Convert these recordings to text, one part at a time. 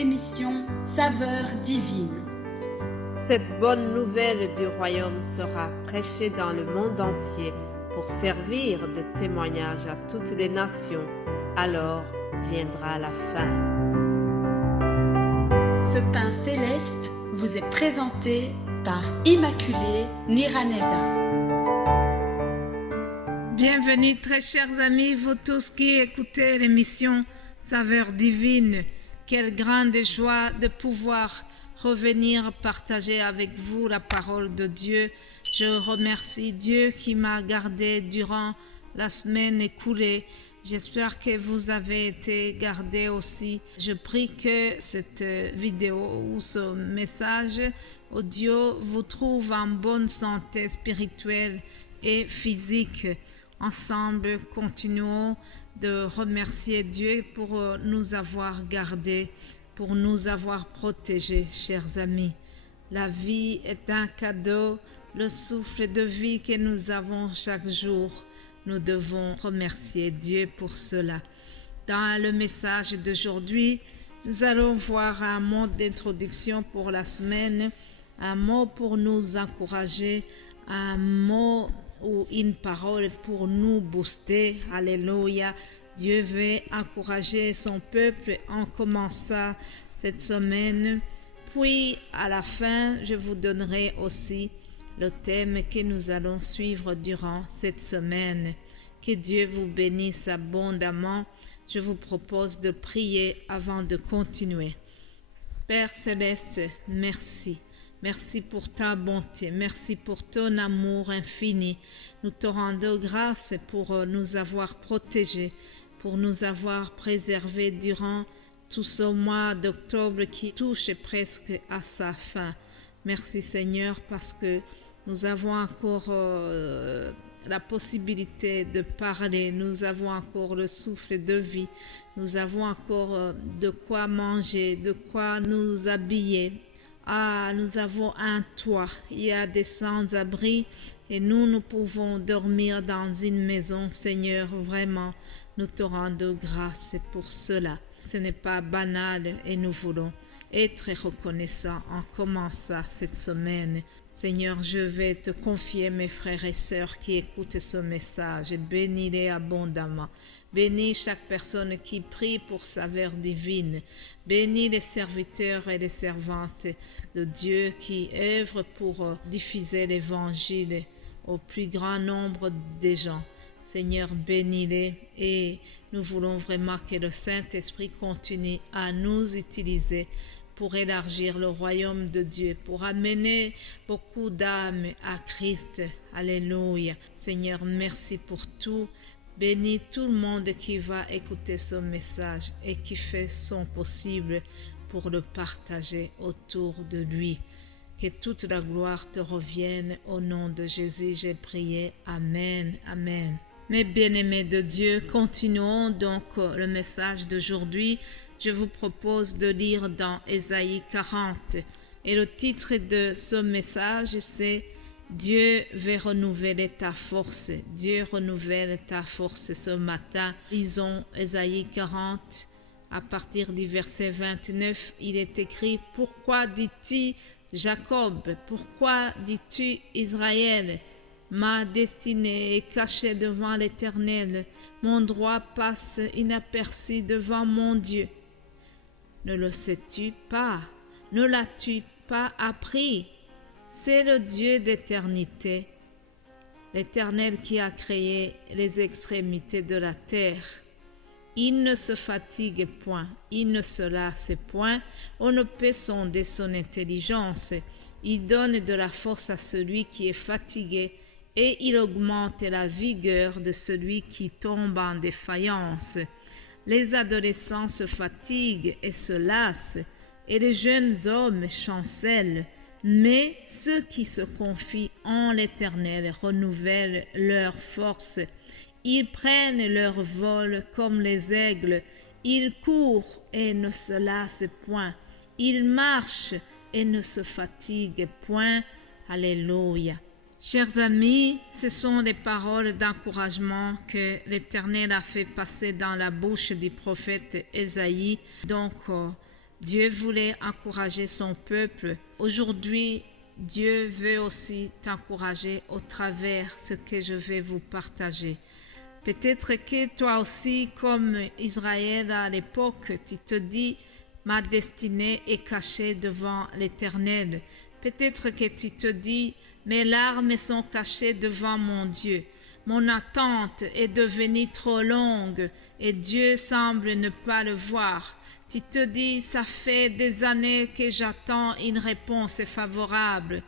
l'émission Saveurs divines. Cette bonne nouvelle du royaume sera prêchée dans le monde entier pour servir de témoignage à toutes les nations. Alors viendra la fin. Ce pain céleste vous est présenté par Immaculée Niraneza. Bienvenue très chers amis, vous tous qui écoutez l'émission Saveurs divines. Quelle grande joie de pouvoir revenir partager avec vous la parole de Dieu. Je remercie Dieu qui m'a gardé durant la semaine écoulée. J'espère que vous avez été gardés aussi. Je prie que cette vidéo ou ce message audio vous trouve en bonne santé spirituelle et physique. Ensemble, continuons de remercier Dieu pour nous avoir gardés, pour nous avoir protégés, chers amis. La vie est un cadeau, le souffle de vie que nous avons chaque jour. Nous devons remercier Dieu pour cela. Dans le message d'aujourd'hui, nous allons voir un mot d'introduction pour la semaine, un mot pour nous encourager, un mot ou une parole pour nous booster. Alléluia. Dieu veut encourager son peuple en commençant cette semaine. Puis à la fin, je vous donnerai aussi le thème que nous allons suivre durant cette semaine. Que Dieu vous bénisse abondamment. Je vous propose de prier avant de continuer. Père Céleste, merci. Merci pour ta bonté, merci pour ton amour infini. Nous te rendons grâce pour nous avoir protégés, pour nous avoir préservés durant tout ce mois d'octobre qui touche presque à sa fin. Merci Seigneur parce que nous avons encore la possibilité de parler, nous avons encore le souffle de vie, nous avons encore de quoi manger, de quoi nous habiller. Nous avons un toit, il y a des sans-abri et nous pouvons dormir dans une maison. Seigneur, vraiment, nous te rendons grâce pour cela. Ce n'est pas banal et nous voulons être reconnaissants en commençant cette semaine. Seigneur, je vais te confier mes frères et sœurs qui écoutent ce message. Bénis-les abondamment. Bénis chaque personne qui prie pour saveur divine. Bénis les serviteurs et les servantes de Dieu qui œuvrent pour diffuser l'évangile au plus grand nombre de gens. Seigneur, bénis-les et nous voulons vraiment que le Saint-Esprit continue à nous utiliser pour élargir le royaume de Dieu, pour amener beaucoup d'âmes à Christ. Alléluia. Seigneur, merci pour tout. Bénis tout le monde qui va écouter ce message et qui fait son possible pour le partager autour de lui. Que toute la gloire te revienne. Au nom de Jésus, j'ai prié. Amen. Amen. Mes bien-aimés de Dieu, continuons donc le message d'aujourd'hui. Je vous propose de lire dans Ésaïe 40. Et le titre de ce message, c'est « Dieu veut renouveler ta force ». Dieu renouvelle ta force ce matin. Lisons Ésaïe 40. À partir du verset 29, il est écrit « Pourquoi dis-tu Jacob? Pourquoi dis-tu Israël? Ma destinée est cachée devant l'Éternel. Mon droit passe inaperçu devant mon Dieu. Ne le sais-tu pas? Ne l'as-tu pas appris? C'est le Dieu d'éternité, l'Éternel qui a créé les extrémités de la terre. Il ne se fatigue point, il ne se lasse point, on ne peut sonder son intelligence. Il donne de la force à celui qui est fatigué et il augmente la vigueur de celui qui tombe en défaillance. Les adolescents se fatiguent et se lassent, et les jeunes hommes chancellent. Mais ceux qui se confient en l'Éternel renouvellent leur force. Ils prennent leur vol comme les aigles. Ils courent et ne se lassent point. Ils marchent et ne se fatiguent point. Alléluia. Chers amis, ce sont les paroles d'encouragement que l'Éternel a fait passer dans la bouche du prophète Ésaïe. Donc, Dieu voulait encourager son peuple. Aujourd'hui, Dieu veut aussi t'encourager au travers ce que je vais vous partager. Peut-être que toi aussi, comme Israël à l'époque, tu te dis, ma destinée est cachée devant l'Éternel. Peut-être que tu te dis, mes larmes sont cachées devant mon Dieu. Mon attente est devenue trop longue et Dieu semble ne pas le voir. Tu te dis, ça fait des années que j'attends une réponse favorable.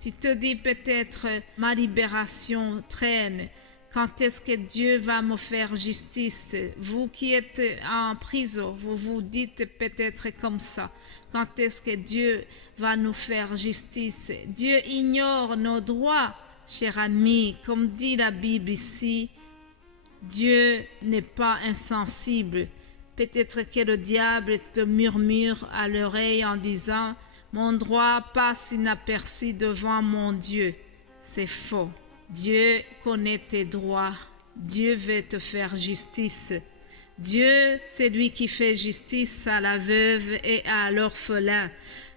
Tu te dis peut-être, ma libération traîne. Quand est-ce que Dieu va me faire justice? Vous qui êtes en prison, vous vous dites peut-être comme ça. Quand est-ce que Dieu va nous faire justice? Dieu ignore nos droits, cher ami. Comme dit la Bible ici, Dieu n'est pas insensible. Peut-être que le diable te murmure à l'oreille en disant « Mon droit passe inaperçu devant mon Dieu ». C'est faux. Dieu connaît tes droits. Dieu veut te faire justice. Dieu, c'est lui qui fait justice à la veuve et à l'orphelin.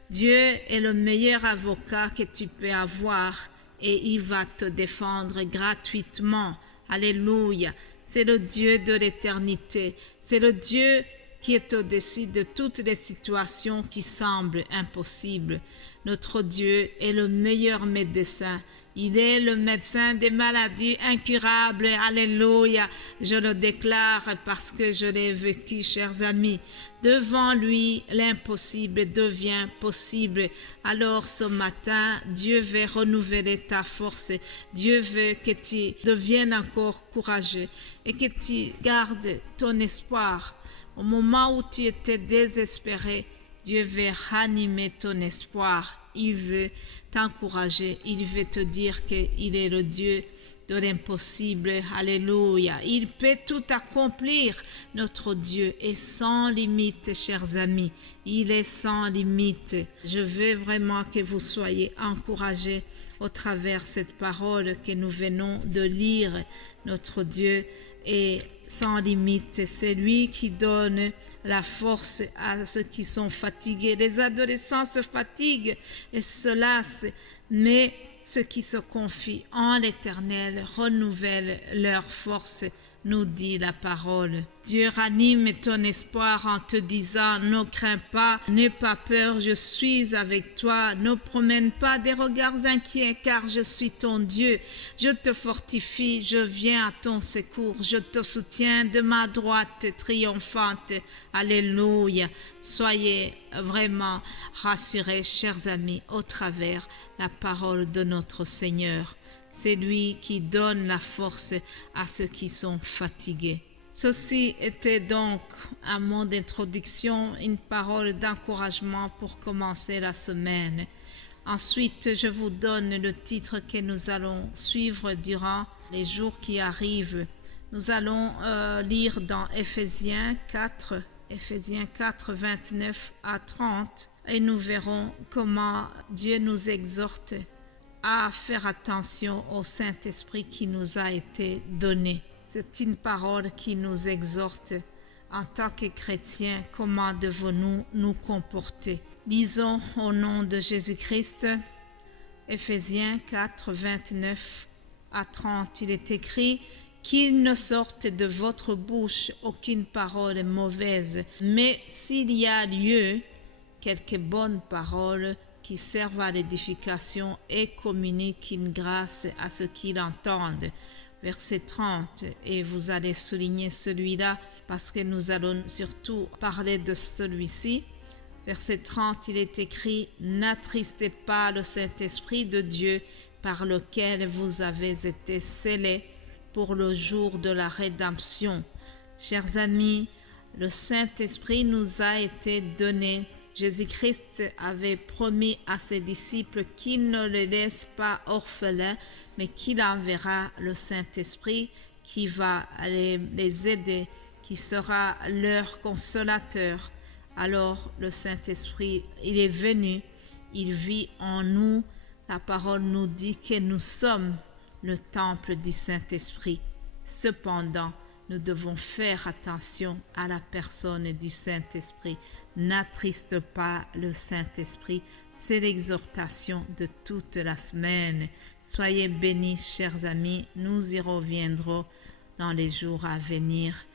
Dieu est le meilleur avocat que tu peux avoir et il va te défendre gratuitement. Alléluia. C'est le Dieu de l'éternité. C'est le Dieu qui est au-dessus de toutes les situations qui semblent impossibles. Notre Dieu est le meilleur médecin. Il est le médecin des maladies incurables. Alléluia. Je le déclare parce que je l'ai vécu, chers amis. Devant lui, l'impossible devient possible. Alors ce matin, Dieu veut renouveler ta force. Dieu veut que tu deviennes encore courageux et que tu gardes ton espoir. Au moment où tu étais désespéré, Dieu veut ranimer ton espoir. Il veut t'encourager. Il veut te dire qu'il est le Dieu de l'impossible. Alléluia. Il peut tout accomplir. Notre Dieu est sans limite, chers amis. Il est sans limite. Je veux vraiment que vous soyez encouragés au travers de cette parole que nous venons de lire. Notre Dieu est sans limite. C'est lui qui donne la force à ceux qui sont fatigués. Les adolescents se fatiguent et se lassent, mais ceux qui se confient en l'Éternel renouvellent leur force, nous dit la parole. Dieu ranime ton espoir en te disant, ne crains pas, n'aie pas peur, je suis avec toi, ne promène pas des regards inquiets, car je suis ton Dieu. Je te fortifie, je viens à ton secours, je te soutiens de ma droite triomphante. Alléluia. Soyez vraiment rassurés, chers amis, au travers la parole de notre Seigneur. C'est lui qui donne la force à ceux qui sont fatigués. Ceci était donc un mot d'introduction, une parole d'encouragement pour commencer la semaine. Ensuite, je vous donne le titre que nous allons suivre durant les jours qui arrivent. Nous allons lire dans Éphésiens 4, 29 à 30, et nous verrons comment Dieu nous exhorte à faire attention au Saint-Esprit qui nous a été donné. C'est une parole qui nous exhorte en tant que chrétiens, comment devons-nous nous comporter. Lisons au nom de Jésus-Christ, Éphésiens 4, 29 à 30. Il est écrit « Qu'il ne sorte de votre bouche aucune parole mauvaise, mais s'il y a lieu, quelques bonnes paroles qui servent à l'édification et communiquent une grâce à ceux qui l'entendent. » Verset 30, et vous allez souligner celui-là parce que nous allons surtout parler de celui-ci. Verset 30, il est écrit « N'attristez pas le Saint-Esprit de Dieu par lequel vous avez été scellés pour le jour de la rédemption. » Chers amis, le Saint-Esprit nous a été donné. Jésus-Christ avait promis à ses disciples qu'il ne les laisse pas orphelins, mais qu'il enverra le Saint-Esprit qui va les aider, qui sera leur consolateur. Alors le Saint-Esprit, il est venu, il vit en nous. La parole nous dit que nous sommes le temple du Saint-Esprit. Cependant, nous devons faire attention à la personne du Saint-Esprit. n'attriste pas le Saint-Esprit. C'est l'exhortation de toute la semaine. Soyez bénis, chers amis. Nous y reviendrons dans les jours à venir.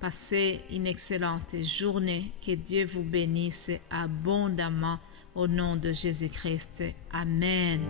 Passez une excellente journée. Que Dieu vous bénisse abondamment au nom de Jésus-Christ. Amen.